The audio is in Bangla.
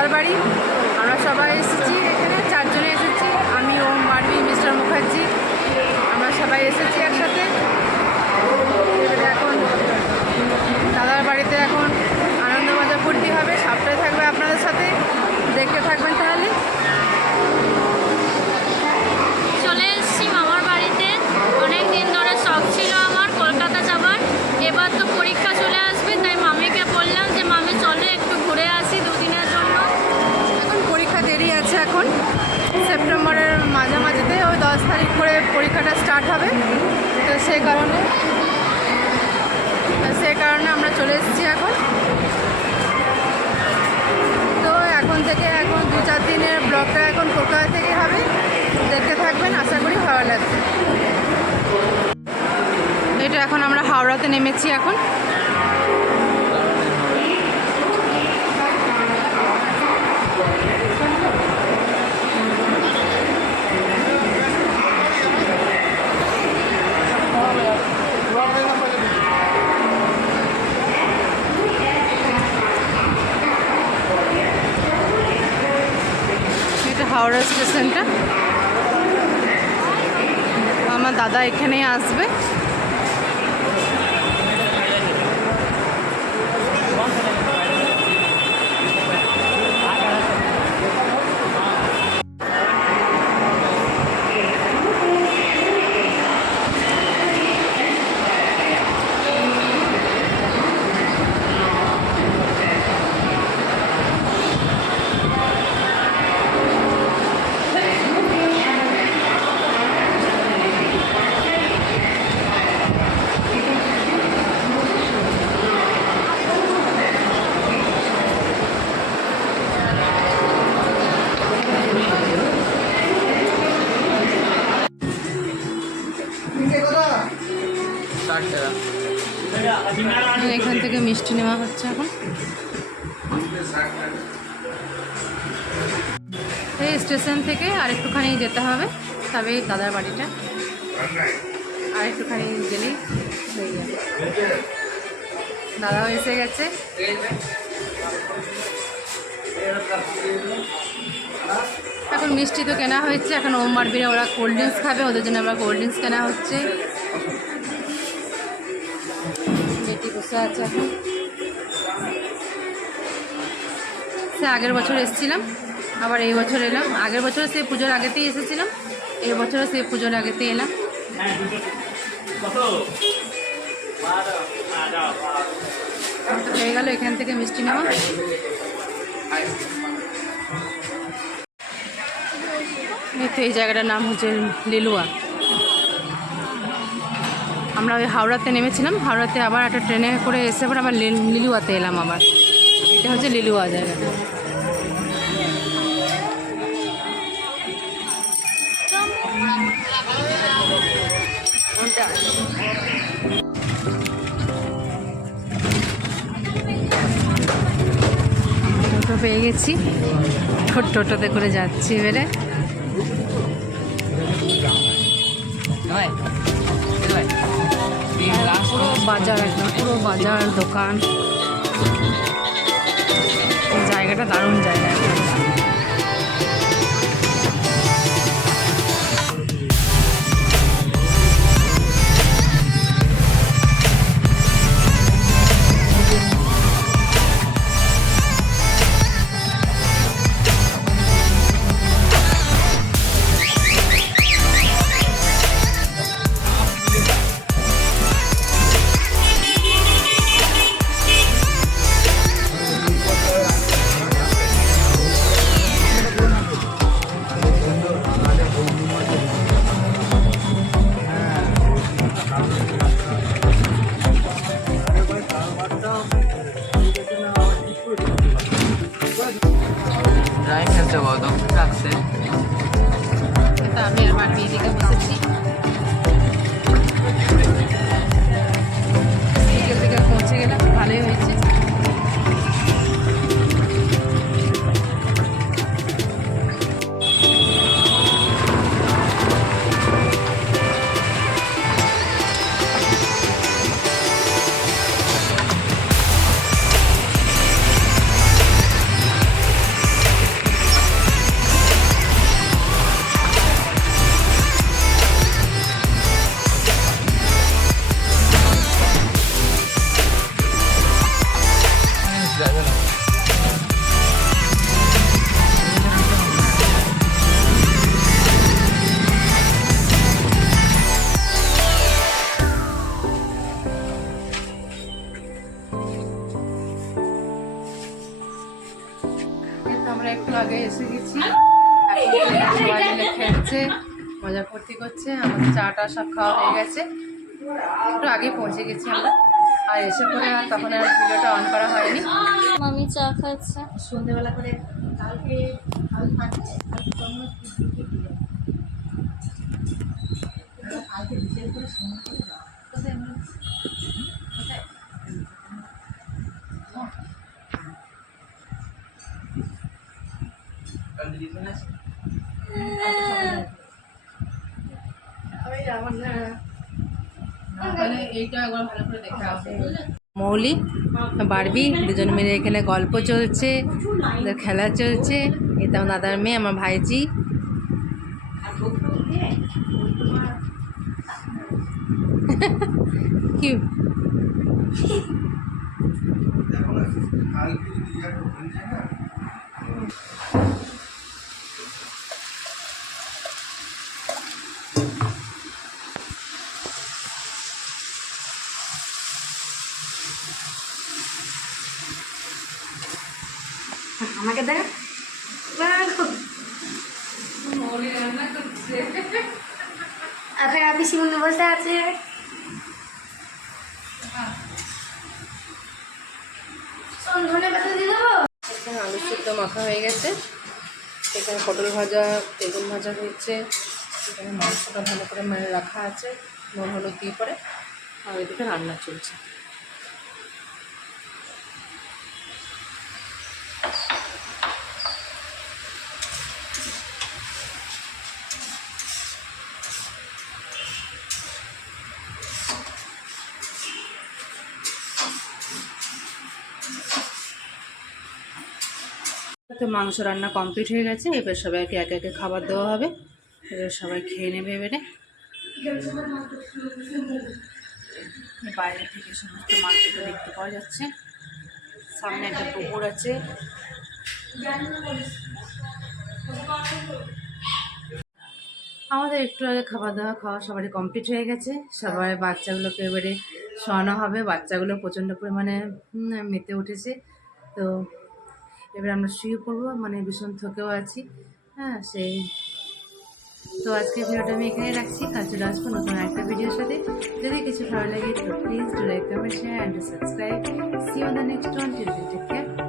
দাদার বাড়ি। আমরা সবাই এসেছি, এখানে 4 জনে এসেছি, আমি, ওম, মারবি, মিস্টার মুখার্জি, আমরা সবাই এসেছি একসাথে। এবারে এখন দাদার বাড়িতে এখন আনন্দ মজা ফুর্তি হবে, সবটাই থাকবে আপনাদের সাথে, দেখতে থাকবেন। তাহলে চলে এসেছি মামার বাড়িতে। অনেক দিন ধরে শখ ছিল আমার কলকাতা যাবার, এবার তো পরীক্ষা চলে আসবে, তাই মামিকে বললাম যে মামি চলো একটু ঘুরে আসি 2 দিনের জন্য। এখন পরীক্ষা দেরি আছে, এখন সেপ্টেম্বরের মাঝামাঝিতে ওই 10 তারিখ করে পরীক্ষাটা স্টার্ট হবে। তো সেই কারণে আমরা চলে এসেছি এখন। তো এখন থেকে 2-4 দিনের ব্লগটা এখন কলকাতা থেকে হবে, দেখতে থাকবেন, আশা করি ভালো লাগবে। এটা এখন আমরা হাওড়াতে নেমেছি এখন। এটা হাওড়া স্টেশনটা। আমার দাদা এখানেই আসবে। এখান থেকে মিষ্টি নেওয়া হচ্ছে এখন। এই স্টেশন থেকে আরেকটুখানি যেতে হবে, তবে দাদার বাড়িটা আরেকটুখানি গেলেই হয়ে যাবে। দাদাও এসে গেছে। এখন মিষ্টি তো কেনা হয়েছে, এখন ওম মারবিরা ওরা কোল্ড ড্রিঙ্কস খাবে, ওদের জন্য আবার কোল্ড ড্রিঙ্কস কেনা হচ্ছে। বেটি বসে আছে এখন। সে আগের বছর এসেছিলাম, আবার এই বছর এলাম। আগের বছর সে পুজোর আগেতেই এসেছিলাম, এই বছরও সে পুজোর আগেতেই এলাম। হয়ে গেল এখান থেকে মিষ্টি নেওয়া। এই জায়গাটার নাম হচ্ছে লিলুয়া। আমরা ওই হাওড়াতে নেমেছিলাম, হাওড়াতে আবার একটা ট্রেনে করে এসে আবার লিলুয়াতে এলাম আবার। এটা হচ্ছে লিলুয়া জায়গাটা। টোটো পেয়ে গেছি, টোটোতে করে যাচ্ছি এবারে। পুরো বাজার, একদম পুরো বাজার, দোকান। জায়গাটা দারুণ জায়গা একদম। আমি আর মার বিয়ে দিকে বসেছি। পৌঁছে গেলাম, ভালোই হয়েছে। এই তো আমরা একটু আগে এসে গেছি, এখন সবাই মিলে খেলছে, মজা ফুর্তি করছে। আমাদের চাটা সব খাওয়া হয়ে গেছে, একটু আগে পৌঁছে গেছি আমরা। আর এসে পরে আর তখন আর ভিডিওটা অন করা হয়নি। মামি চা খাচ্ছে। সন্ধ্যেবেলা করে কালকে বিকেল করে মৌলি বারবি দুজন মিলে এখানে গল্প চলছে, ওদের খেলা চলছে। এটা আমার দাদার মেয়ে, আমার ভাইজি। কি আমাকে দেখ আপনি শিমুন বসে আছে। ধনে পাতা দিয়ে দেবো। এখানে আলু সিদ্ধ মাখা হয়ে গেছে, এখানে পটল ভাজা, বেগুন ভাজা হয়েছে, এখানে মাংসটা ভালো করে মানে রাখা আছে নুন হলুদ দিয়ে পরে, আর এদিকে রান্না চলছে। তো মাংস রান্না কমপ্লিট হয়ে গেছে, এবার সবাইকে একে একে খাবার দেওয়া হবে। এবার সবাই খেয়ে নেবে। এবারে বাইরে থেকে সমস্ত মার্কেটে দেখতে পাওয়া যাচ্ছে, সামনে একটা পুকুর আছে। আমাদের একটু আগে খাওয়া দাওয়া সবারই কমপ্লিট হয়ে গেছে। সবাই বাচ্চাগুলোকে এবারে শোয়ানো হবে। বাচ্চাগুলো প্রচণ্ড পরিমাণে মেতে উঠেছে, তো এবার আমরা শুয়ে পড়বো, মানে ভীষণ থকেও আছি। হ্যাঁ সেই তো আজকে ভিডিওটা আমি এখানে রাখছি, কাল চলে আসবো নতুন একটা ভিডিওর সাথে। যদি কিছু ভালো লাগে তো please do like, comment, share and subscribe. See on the next one. Take care.